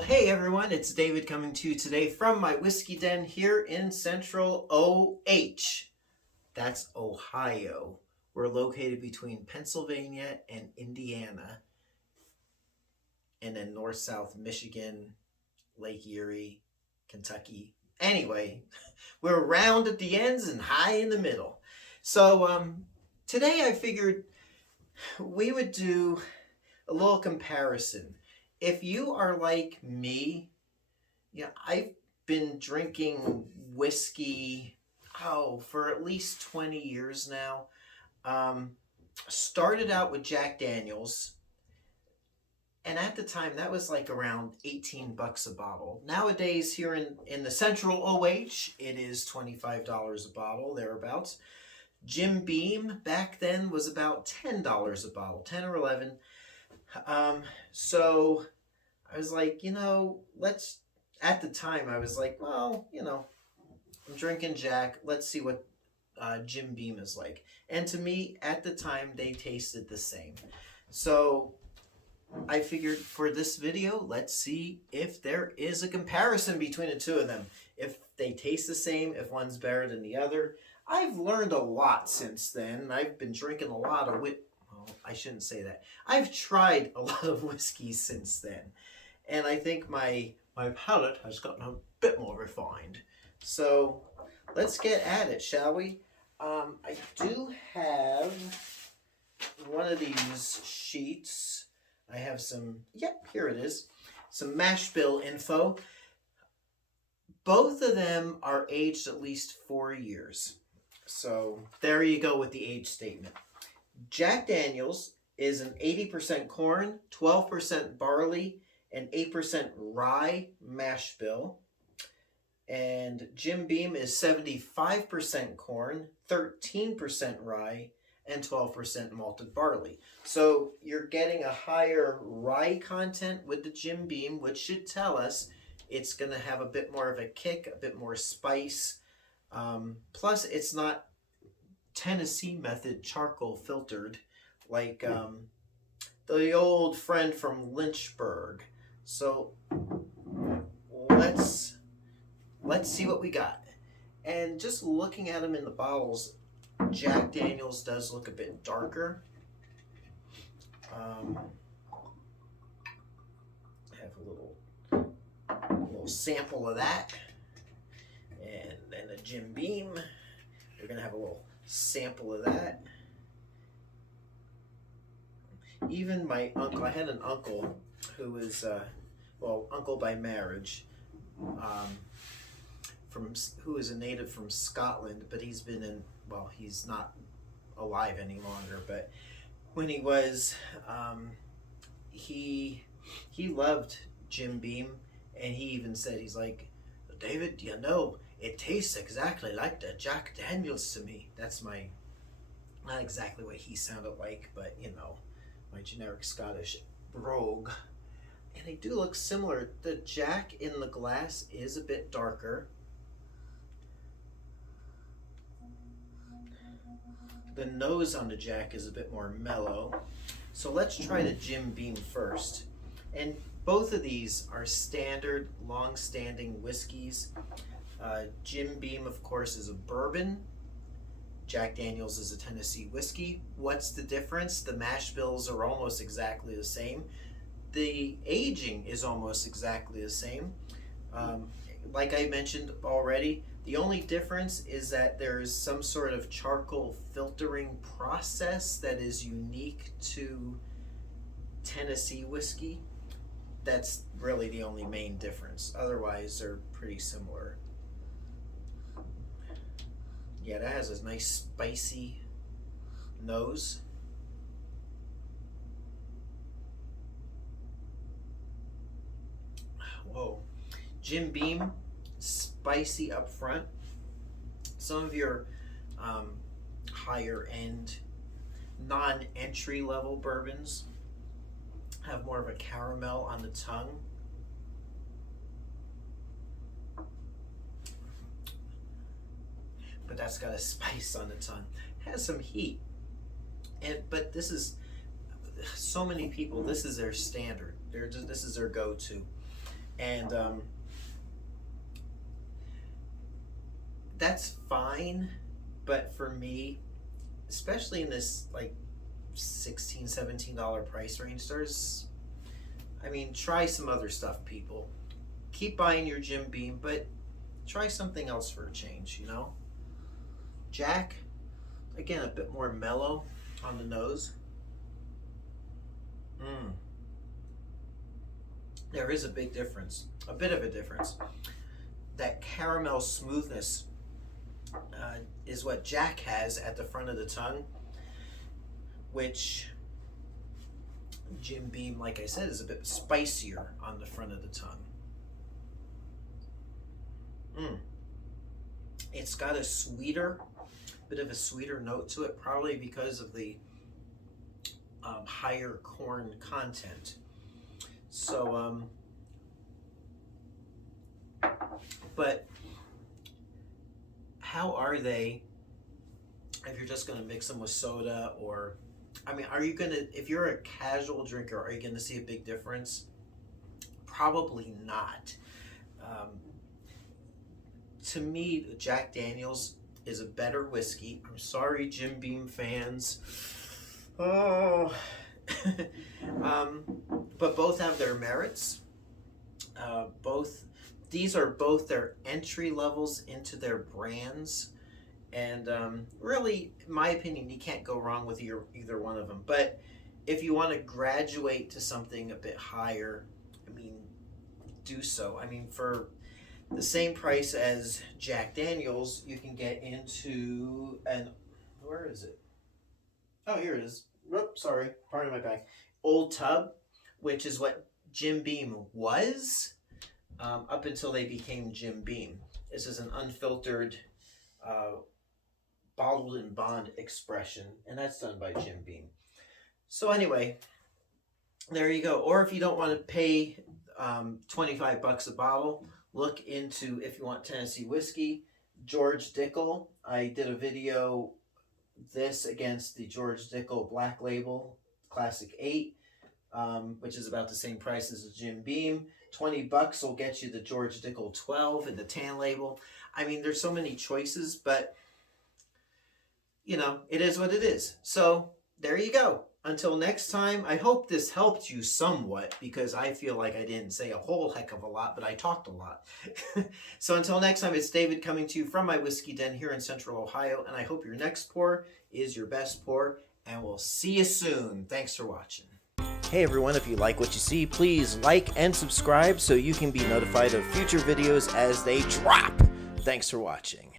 Well, hey everyone, it's David coming to you today from my whiskey den here in central OH. That's Ohio. We're located between Pennsylvania and Indiana, and then north-south Michigan, Lake Erie, Kentucky. Anyway, we're round at the ends and high in the middle. So today I figured we would do a little comparison. If you are like me, I've been drinking whiskey, for at least 20 years now. Started out with Jack Daniels, and at the time that was like around 18 bucks a bottle. Nowadays here in the central OH, it is $25 a bottle, thereabouts. Jim Beam back then was about $10 a bottle, 10 or 11. So I was like, at the time I was like, well, I'm drinking Jack. Let's see what Jim Beam is like. And to me, at the time, they tasted the same. So I figured for this video, let's see if there is a comparison between the two of them. If they taste the same, if one's better than the other. I've learned a lot since then. I've been drinking a lot of I shouldn't say that. I've tried a lot of whiskey since then. And I think my palate has gotten a bit more refined. So let's get at it, shall we? I do have one of these sheets. I have here it is. Some mash bill info. Both of them are aged at least 4 years. So there you go with the age statement. Jack Daniels is an 80% corn, 12% barley, and 8% rye mash bill. And Jim Beam is 75% corn, 13% rye, and 12% malted barley. So you're getting a higher rye content with the Jim Beam, which should tell us it's going to have a bit more of a kick, a bit more spice. Plus, it's not Tennessee method charcoal filtered like the old friend from Lynchburg. So let's see what we got. And just looking at them in the bottles, Jack Daniels does look a bit darker. I have a little sample of that. And then a Jim Beam. We're going to have a little sample of that. Even my uncle, I had an uncle who was, uncle by marriage, who is a native from Scotland, but he's not alive any longer, but when he was, he loved Jim Beam, and he even said, he's like, David, it tastes exactly like the Jack Daniels to me. That's not exactly what he sounded like, but my generic Scottish brogue. And they do look similar. The Jack in the glass is a bit darker. The nose on the Jack is a bit more mellow. So let's try the Jim Beam first. And both of these are standard, long-standing whiskeys. Jim Beam, of course, is a bourbon. Jack Daniels is a Tennessee whiskey. What's the difference? The mash bills are almost exactly the same. The aging is almost exactly the same. Like I mentioned already, the only difference is that there is some sort of charcoal filtering process that is unique to Tennessee whiskey. That's really the only main difference. Otherwise, they're pretty similar. Yeah, that has a nice spicy nose. Whoa. Jim Beam, spicy up front. Some of your higher end, non-entry level bourbons have more of a caramel on the tongue. But that's got a spice on the tongue. It has some heat. But this is, so many people, this is their standard. This is their go-to. And that's fine, but for me, especially in this like $16-17 price range, try some other stuff, people. Keep buying your Jim Beam, but try something else for a change, you know? Jack, again, a bit more mellow on the nose. There is a big difference, a bit of a difference. That caramel smoothness is what Jack has at the front of the tongue, which Jim Beam, like I said, is a bit spicier on the front of the tongue. It's got a bit of a sweeter note to it, probably because of the higher corn content. So, but how are they if you're just going to mix them with soda? Or, are you going to, if you're a casual drinker, are you going to see a big difference? Probably not. To me, Jack Daniel's is a better whiskey. I'm sorry, Jim Beam fans. Oh. But both have their merits. These are both their entry levels into their brands. And really, in my opinion, you can't go wrong with either one of them. But if you want to graduate to something a bit higher, do so. For the same price as Jack Daniel's, you can get into where is it? Oh, here it is. Oops, sorry, pardon my bag. Old Tub, which is what Jim Beam was up until they became Jim Beam. This is an unfiltered, bottled in bond expression, and that's done by Jim Beam. So anyway, there you go. Or if you don't want to pay $25 a bottle, look into, if you want Tennessee whiskey, George Dickel. I did a video this against the George Dickel Black Label Classic 8, which is about the same price as the Jim Beam. $20 will get you the George Dickel 12 in the tan label. There's so many choices, but it is what it is. So there you go. Until next time, I hope this helped you somewhat, because I feel like I didn't say a whole heck of a lot, but I talked a lot. So until next time, it's David coming to you from my whiskey den here in Central Ohio, and I hope your next pour is your best pour, and we'll see you soon. Thanks for watching. Hey everyone, if you like what you see, please like and subscribe so you can be notified of future videos as they drop. Thanks for watching.